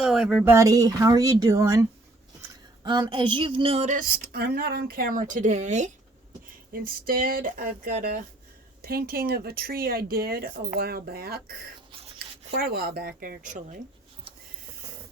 Hello everybody, how are you doing? As you've noticed, I'm not on camera today. Instead, I've got a painting of a tree I did a while back. Quite a while back, actually.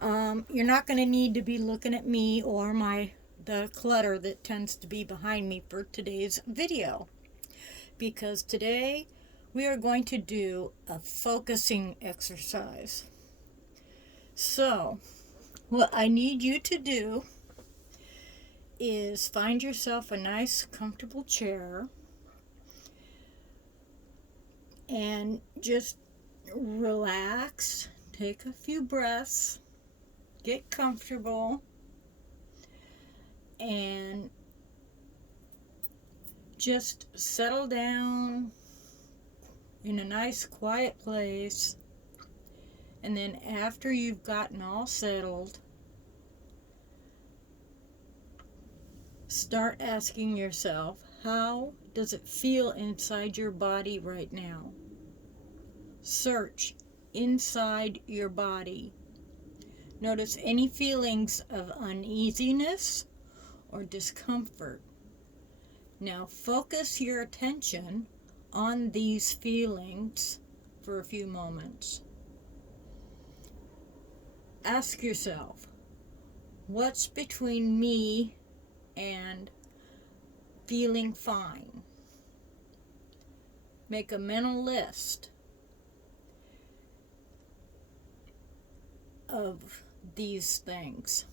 You're not going to need to be looking at me or the clutter that tends to be behind me for today's video. Because today, we are going to do a focusing exercise. So, what I need you to do is find yourself a nice, comfortable chair and just relax. Take a few breaths, get comfortable, and just settle down in a nice, quiet place. And then after you've gotten all settled, start asking yourself, how does it feel inside your body right now? Search inside your body. Notice any feelings of uneasiness or discomfort. Now focus your attention on these feelings for a few moments. Ask yourself, what's between me and feeling fine? Make a mental list of these things.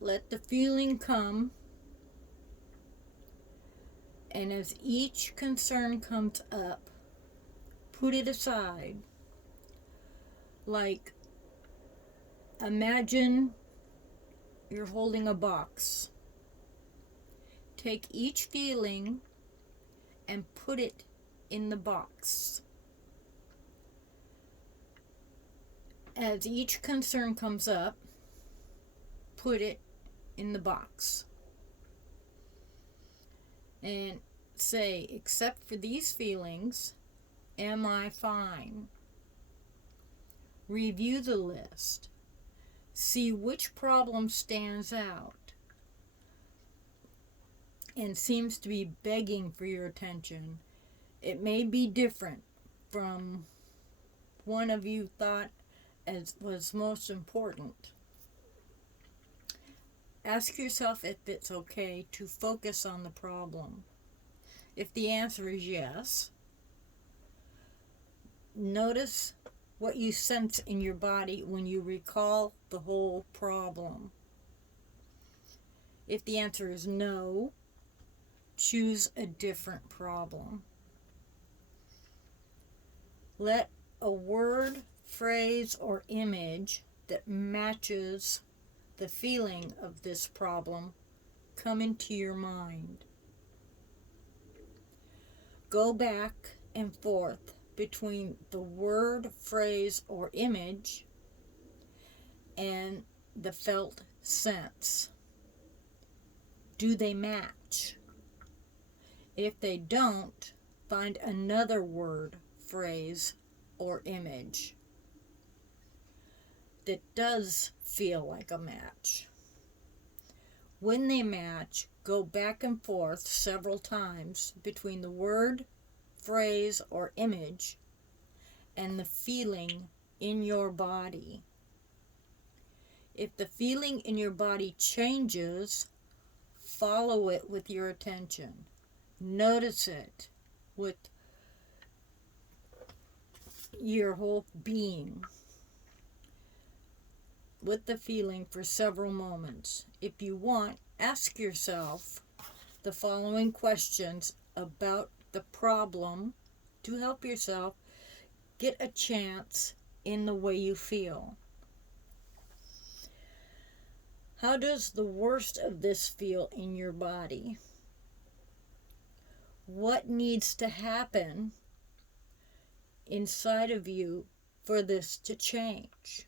Let the feeling come, and as each concern comes up, put it aside. Like, imagine you're holding a box. Take each feeling and put it in the box. As each concern comes up, put it in the box. And say, except for these feelings, am I fine? Review the list. See which problem stands out and seems to be begging for your attention. It may be different from one of you thought as was most important. Ask yourself if it's okay to focus on the problem. If the answer is yes, notice what you sense in your body when you recall the whole problem. If the answer is no, choose a different problem. Let a word, phrase, or image that matches the feeling of this problem come into your mind. Go back and forth between the word, phrase, or image and the felt sense. Do they match? If they don't, find another word, phrase, or image that does feel like a match. When they match, go back and forth several times between the word, phrase, or image and the feeling in your body. If the feeling in your body changes, follow it with your attention. Notice it with your whole being, with the feeling for several moments. If you want, ask yourself the following questions about the problem to help yourself get a chance in the way you feel. How does the worst of this feel in your body? What needs to happen inside of you for this to change?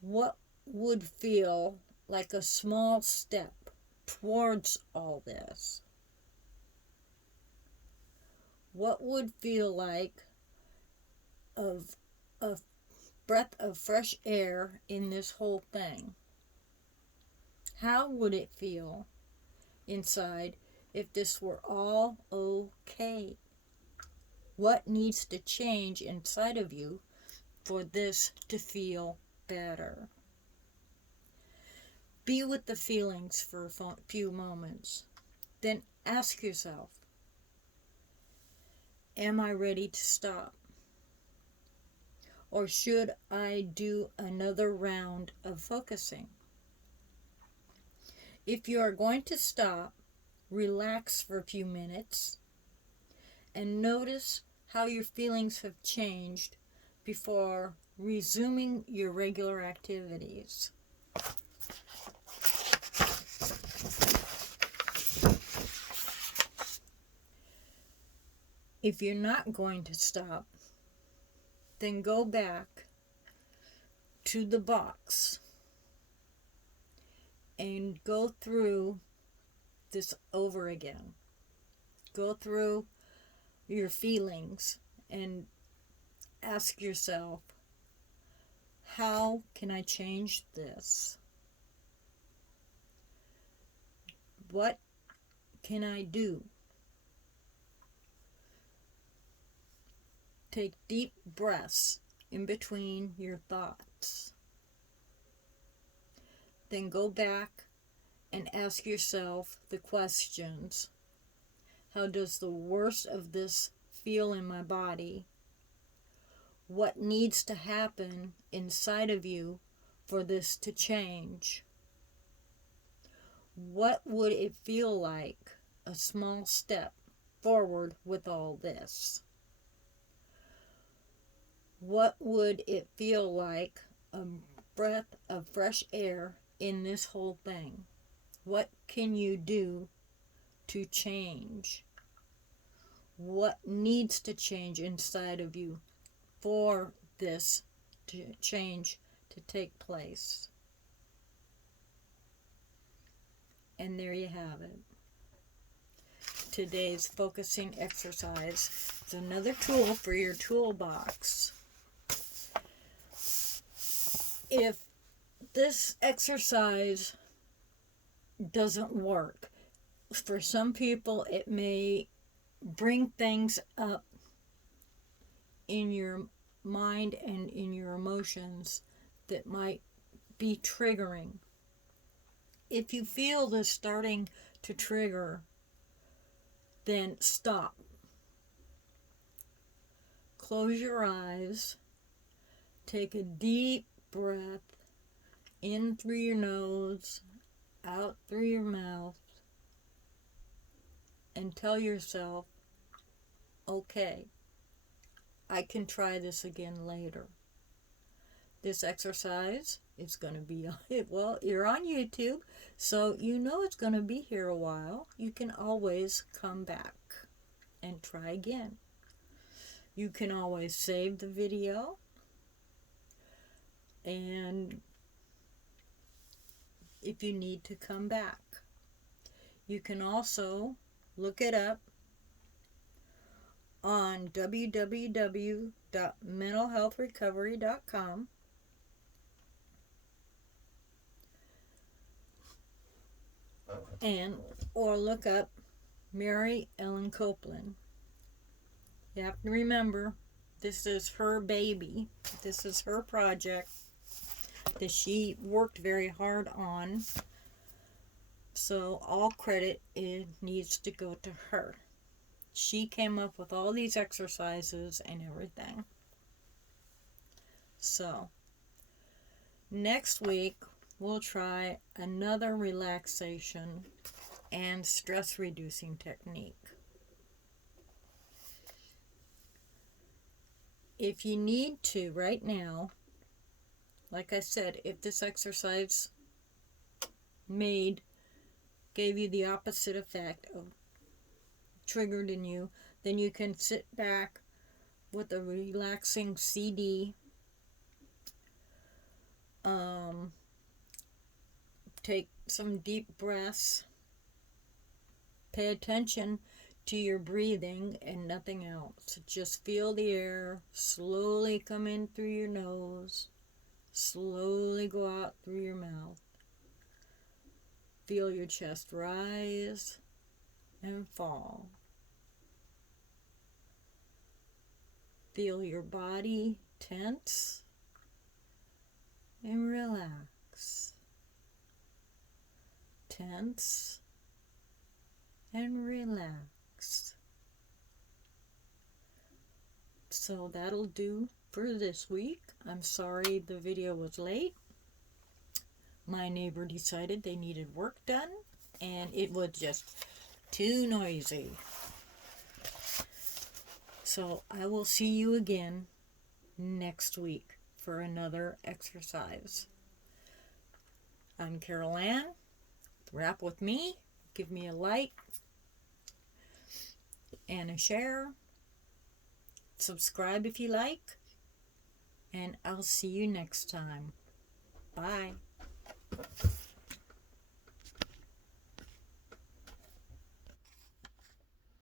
What would feel like a small step towards all this? What would feel like of a breath of fresh air in this whole thing. How would it feel inside if this were all okay? What needs to change inside of you for this to feel better? Be with the feelings for a few moments. Then ask yourself, am I ready to stop? Or should I do another round of focusing? If you are going to stop, relax for a few minutes and notice how your feelings have changed before resuming your regular activities. If you're not going to stop, then go back to the box and go through this over again. Go through your feelings and ask yourself, how can I change this? What can I do? Take deep breaths in between your thoughts. Then go back and ask yourself the questions. How does the worst of this feel in my body? What needs to happen inside of you for this to change? What would it feel like, a small step forward with all this? What would it feel like, a breath of fresh air in this whole thing? What can you do to change? What needs to change inside of you for this to change to take place? And there you have it. Today's focusing exercise is another tool for your toolbox. If this exercise doesn't work, for some people it may bring things up in your mind and in your emotions that might be triggering. If you feel this starting to trigger, then stop. Close your eyes. Take a deep breath in through your nose, out through your mouth, and tell yourself, okay, I can try this again later. This exercise is going to be, well, you're on YouTube, so you know it's going to be here a while. You can always come back and try again. You can always save the video, and if you need to come back, you can also look it up on www.mentalhealthrecovery.com. Or look up Mary Ellen Copeland. You have to remember, this is her baby. This is her project that she worked very hard on. So all credit needs to go to her. She came up with all these exercises and everything. So next week we'll try another relaxation and stress reducing technique. If you need to right now, like I said, if this exercise gave you the opposite effect of triggered in you, then you can sit back with a relaxing CD, take some deep breaths, pay attention to your breathing and nothing else. Just feel the air slowly come in through your nose, slowly go out through your mouth. Feel your chest rise and fall. Feel your body tense and relax. Tense and relax. So that'll do for this week. I'm sorry the video was late. My neighbor decided they needed work done and it was just too noisy. So I will see you again next week for another exercise. I'm Carol Ann. Rap with me. Give me a like and a share. Subscribe if you like. And I'll see you next time. Bye.